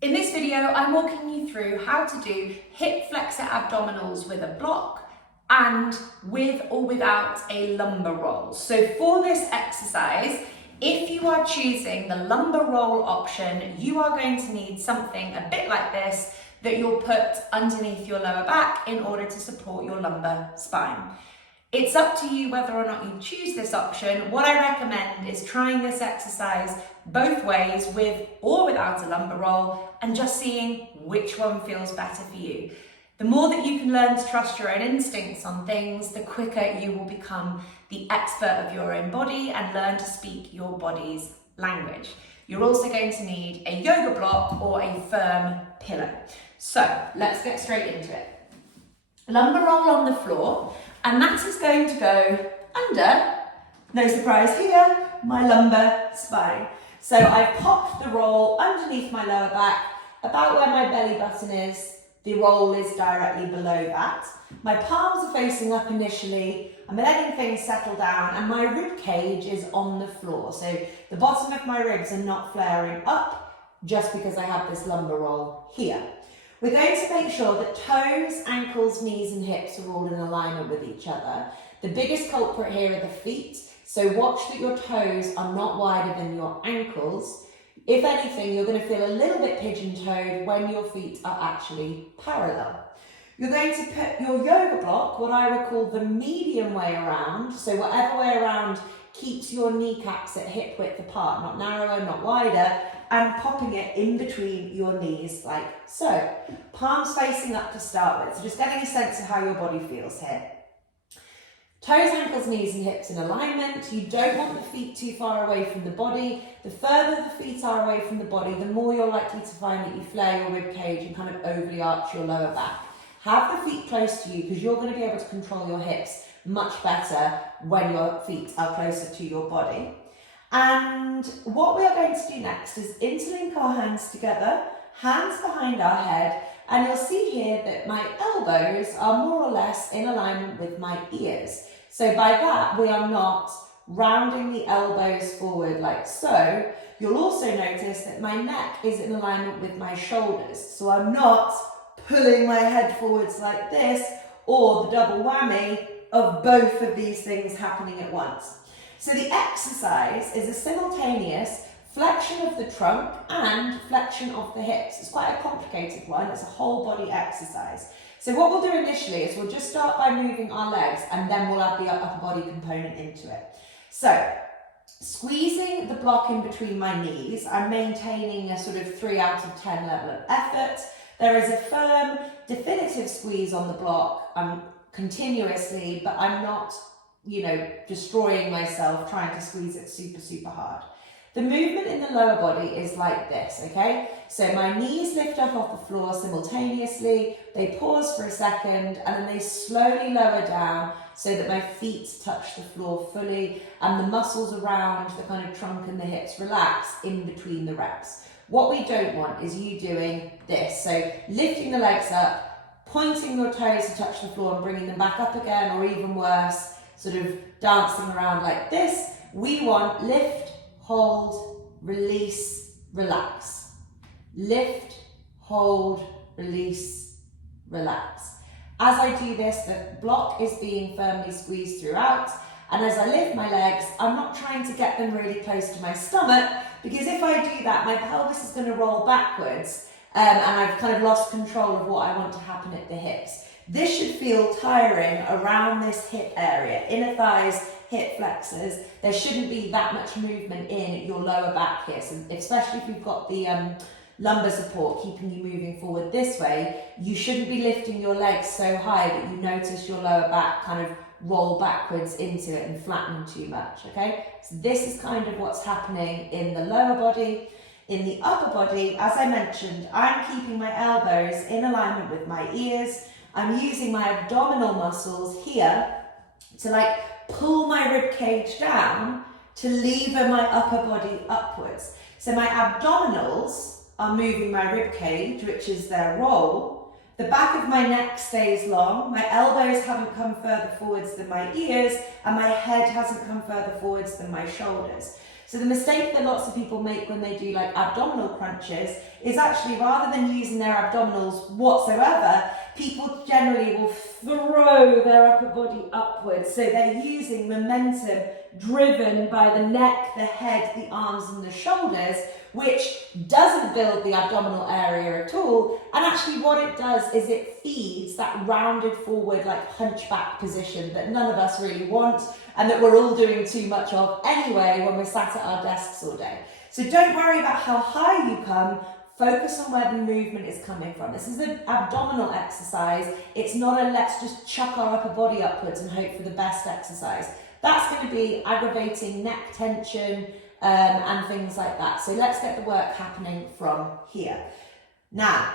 In this video, I'm walking you through how to do hip flexor abdominals with a block and with or without a lumbar roll. So for this exercise, if you are choosing the lumbar roll option, you are going to need something a bit like this that you'll put underneath your lower back in order to support your lumbar spine. It's up to you whether or not you choose this option. What I recommend is trying this exercise both ways, with or without a lumbar roll, and just seeing which one feels better for you. The more that you can learn to trust your own instincts on things, the quicker you will become the expert of your own body and learn to speak your body's language. You're also going to need a yoga block or a firm pillow. So let's get straight into it. Lumbar roll on the floor, and that is going to go under, no surprise here, my lumbar spine. So I've popped the roll underneath my lower back, about where my belly button is. The roll is directly below that. My palms are facing up initially. I'm letting things settle down, and my rib cage is on the floor. So the bottom of my ribs are not flaring up just because I have this lumbar roll here. We're going to make sure that toes, ankles, knees and hips are all in alignment with each other. The biggest culprit here are the feet, so watch that your toes are not wider than your ankles. If anything, you're going to feel a little bit pigeon-toed when your feet are actually parallel. You're going to put your yoga block, what I would call the medium way around, so whatever way around keeps your kneecaps at hip width apart, not narrower, not wider, and popping it in between your knees like so. Palms facing up to start with, so just getting a sense of how your body feels here. Toes, ankles, knees and hips in alignment. You don't want the feet too far away from the body. The further the feet are away from the body, the more you're likely to find that you flare your rib cage and kind of overly arch your lower back. Have the feet close to you because you're going to be able to control your hips much better when your feet are closer to your body. And what we are going to do next is interlink our hands together, hands behind our head, and you'll see here that my elbows are more or less in alignment with my ears. So by that, we are not rounding the elbows forward like so. You'll also notice that my neck is in alignment with my shoulders. So I'm not pulling my head forwards like this, or the double whammy of both of these things happening at once. So the exercise is a simultaneous flexion of the trunk and flexion of the hips. It's quite a complicated one. It's a whole body exercise. So what we'll do initially is we'll just start by moving our legs, and then we'll add the upper body component into it. So squeezing the block in between my knees, I'm maintaining a sort of 3 out of 10 level of effort. There is a firm, definitive squeeze on the block continuously, but I'm not, destroying myself trying to squeeze it super, super hard. The movement in the lower body is like this, okay? So my knees lift up off the floor simultaneously, they pause for a second, and then they slowly lower down so that my feet touch the floor fully, and the muscles around the kind of trunk and the hips relax in between the reps. What we don't want is you doing this. So lifting the legs up, pointing your toes to touch the floor and bringing them back up again, or even worse, sort of dancing around like this. We want lift, hold, release, relax. Lift, hold, release, relax. As I do this, the block is being firmly squeezed throughout, and as I lift my legs, I'm not trying to get them really close to my stomach, because if I do that, my pelvis is going to roll backwards, and I've kind of lost control of what I want to happen at the hips. This should feel tiring around this hip area, inner thighs, hip flexors. There shouldn't be that much movement in your lower back here, so especially if you've got the lumbar support keeping you moving forward this way. You shouldn't be lifting your legs so high that you notice your lower back kind of roll backwards into it and flatten too much, okay? So this is kind of what's happening in the lower body. In the upper body, as I mentioned, I'm keeping my elbows in alignment with my ears. I'm using my abdominal muscles here to pull my rib cage down to lever my upper body upwards. So my abdominals are moving my rib cage, which is their roll. The back of my neck stays long, my elbows haven't come further forwards than my ears, and my head hasn't come further forwards than my shoulders. So the mistake that lots of people make when they do like abdominal crunches is actually, rather than using their abdominals whatsoever, people generally will throw their upper body upwards. So they're using momentum driven by the neck, the head, the arms and the shoulders, which doesn't build the abdominal area at all. And actually what it does is it feeds that rounded forward, like hunchback position that none of us really want and that we're all doing too much of anyway when we're sat at our desks all day. So don't worry about how high you come. Focus on where the movement is coming from. This is an abdominal exercise. It's not a let's just chuck our upper body upwards and hope for the best exercise. That's going to be aggravating neck tension and things like that. So let's get the work happening from here. Now,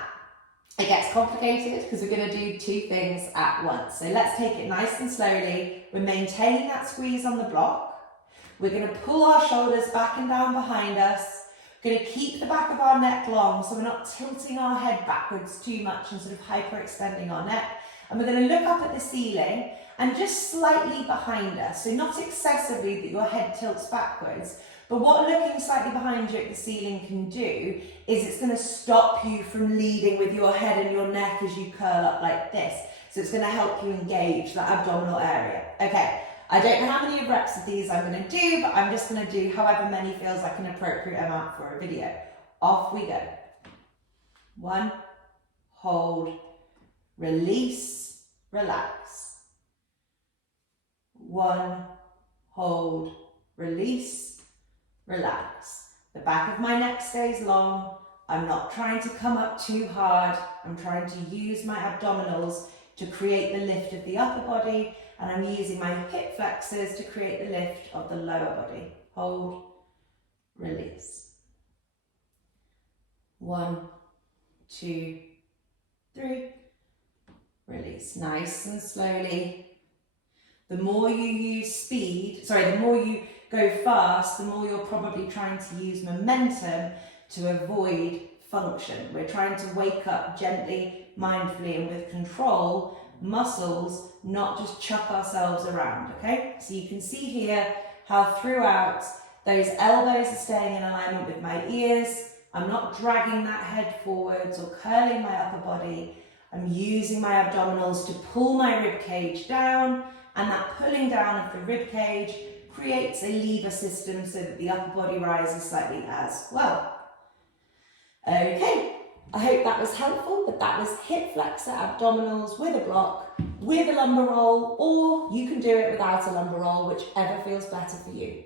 it gets complicated because we're going to do two things at once. So let's take it nice and slowly. We're maintaining that squeeze on the block. We're going to pull our shoulders back and down behind us. Going to keep the back of our neck long so we're not tilting our head backwards too much and sort of hyperextending our neck. And we're going to look up at the ceiling and just slightly behind us, so not excessively that your head tilts backwards, but what looking slightly behind you at the ceiling can do is it's going to stop you from leading with your head and your neck as you curl up like this. So it's going to help you engage that abdominal area. Okay. I don't know how many reps of these I'm going to do, but I'm just going to do however many feels like an appropriate amount for a video. Off we go. 1, hold, release, relax. 1, hold, release, relax. The back of my neck stays long. I'm not trying to come up too hard. I'm trying to use my abdominals to create the lift of the upper body, and I'm using my hip flexors to create the lift of the lower body. Hold, release. 1, 2, 3, release. Nice and slowly. The more you use speed, the more you go fast, the more you're probably trying to use momentum to avoid function. We're trying to wake up gently, mindfully, and with control muscles, not just chuck ourselves around, okay? So you can see here how throughout those elbows are staying in alignment with my ears. I'm not dragging that head forwards or curling my upper body. I'm using my abdominals to pull my rib cage down, and that pulling down of the rib cage creates a lever system so that the upper body rises slightly as well. Okay. I hope that was helpful, but that was hip flexor abdominals with a block, with a lumbar roll, or you can do it without a lumbar roll, whichever feels better for you.